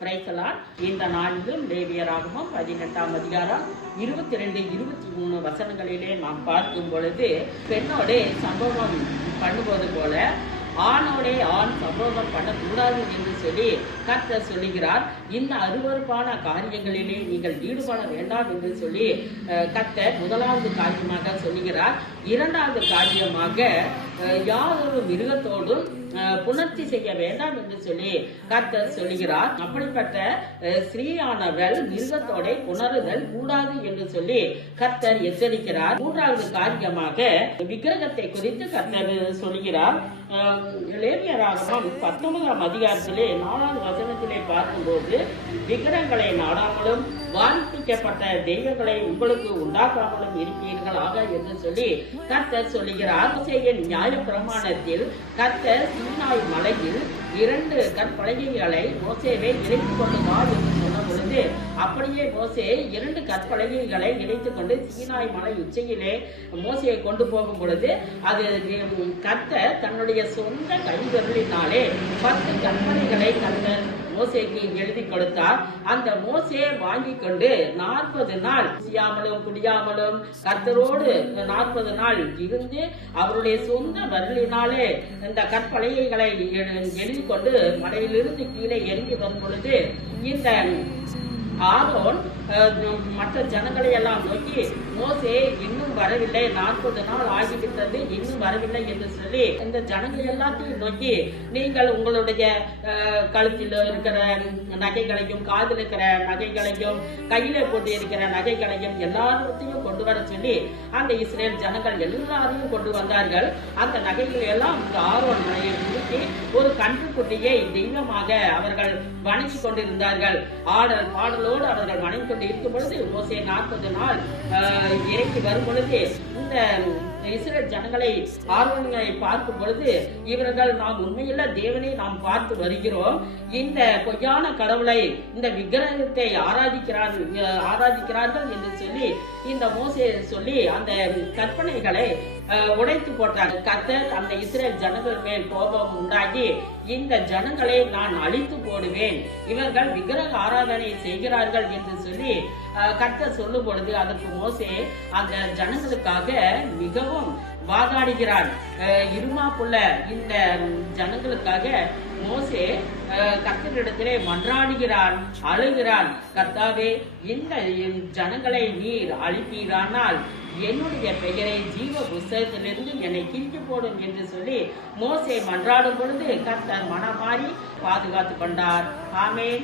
இந்த நாளிலும் லேவியராகவும் 18ஆம் அதிகாரம் 22, 23 வசனங்களிலே நாம் பார்க்கும் பொழுது பெண்ணோடே சம்பவம் பண்ணுவது போல ஆணோடே ஆண் சம்பவம் பண்ணக்கூடாது என்று சொல்லி கர்த்தர் சொல்லுகிறார். இந்த அருவருப்பான காரியங்களிலே நீங்கள் ஈடுபட வேண்டாம் என்று சொல்லி கர்த்தர் முதலாவது காரியமாக சொல்லுகிறார். இரண்டாவது காரியமாக யாதொரு மிருகத்தோடும் புணர்ச்சி செய்ய வேண்டாம் என்று சொல்லி கர்த்தர் சொல்லுகிறார். அப்படிப்பட்ட ஸ்ரீயானவள் மிருகத்தோட புணருதல் கூடாது என்று சொல்லி கர்த்தர் எச்சரிக்கிறார். மூன்றாவது காரியமாக விக்கிரகத்தை குறித்து கர்த்தர் சொல்லுகிறார். லேவியராகமம் 19ஆம் அதிகாரத்திலே 4ஆம் வசனத்திலே பார்க்கும்போது விக்கிரகங்களை நாடாமலும் வாய்ப்பிக்கப்பட்ட தெய்வங்களை உங்களுக்கு உண்டாக்காமலும் இருப்பீர்களாக என்று சொல்லி கர்த்தர் சொல்லுகிறார். மோசேயின் நியாய பிரமாணத்தில் கர்த்தர் சீனாய் மலையில் 2 கற்பலகைகளை மோசேவை இணைத்துக் கொண்டு வா என்று சொன்ன பொழுது அப்படியே மோசே 2 கற்பலகைகளை இணைத்துக் கொண்டு சீனாய் மலை உச்சியிலே மோசையை கொண்டு போகும் பொழுது அது கர்த்தர் தன்னுடைய சொந்த கைவிரலினாலே 10 கற்பனைகளை கர்த்தர் மோசேக்கு எழுதி கொடுத்தார். அந்த மோசே வாங்கி கொண்டு 40 நாள் செய்யாமலும் குடியாமலும் கர்த்தரோடு 40 நாள் இருந்து அவருடைய சொந்த வரலினாலே இந்த கற்பலகைகளை எழுதி கொண்டு மலையிலிருந்து கீழே இறங்கி வரும் பொழுது இந்த ஆரோன் மற்ற ஜனங்களை எல்லாம் நோக்கி மோசே இன்னும் வரவில்லை, 40 நாள் ஆகிவிட்டது, இன்னும் வரவில்லை என்று சொல்லி இந்த ஜனங்களை எல்லாத்தையும் நோக்கி நீங்கள் உங்களுடைய கழுத்தில் இருக்கிற நகைகளையும் காதில் இருக்கிற நகைகளையும் கையில போட்டு இருக்கிற நகைகளையும் எல்லாத்தையும் கொண்டு வர சொல்லி அந்த இஸ்ரேல் ஜனங்கள் எல்லாரையும் கொண்டு வந்தார்கள். அந்த நகைகளை எல்லாம் ஆரோன் மலையை நிறுத்தி ஒரு கன்றுக்குட்டியை தெய்வமாக அவர்கள் வணங்கி கொண்டிருந்தார்கள். பாடலோடு அவர்கள் வணங்கி கொண்டு இருக்கும் பொழுது மோசே 40 நாள் இறங்கி வரும் பொழுது இந்த இஸ்ரேல் ஜனங்களை ஆர்வங்களை பார்க்கும் பொழுது இவர்கள் நாம் உண்மையுள்ள தேவனை நாம் பார்த்து வருகிறோம், இந்த பொய்யான கடவுளை இந்த விக்கிரகத்தை ஆராதிக்கிறார்கள் என்று சொல்லி இந்த மோசே சொல்லி அந்த கற்பனைகளை உடைத்து போட்டார். கர்த்தர் அந்த இஸ்ரேல் ஜனங்கள் மேல் கோபம் உண்டாகி இந்த ஜனங்களை நான் அழித்து போடுவேன், இவர்கள் விக்கிரக ஆராதனை செய்கிறார்கள் என்று சொல்லி கர்த்தர் சொல்லும் பொழுது அதற்கு மோசே அந்த ஜனங்களுக்காக மிகவும் வாதாடுகிறார். இருமாப்புள்ள இந்த ஜனங்களுக்காக மோசே கர்த்தரிடத்திலே மன்றாடுகிறார், அழுகிறார். கர்த்தாவே, இந்த ஜனங்களை நீர் அழிப்பீரானால் என்னுடைய பெயரை ஜீவ புஸ்தகத்திலிருந்து என்னை கிழித்து போடும் என்று சொல்லி மோசே மன்றாடும் பொழுது கர்த்தர் மனம் மாறி பாதுகாத்து கொண்டார். ஆமென்.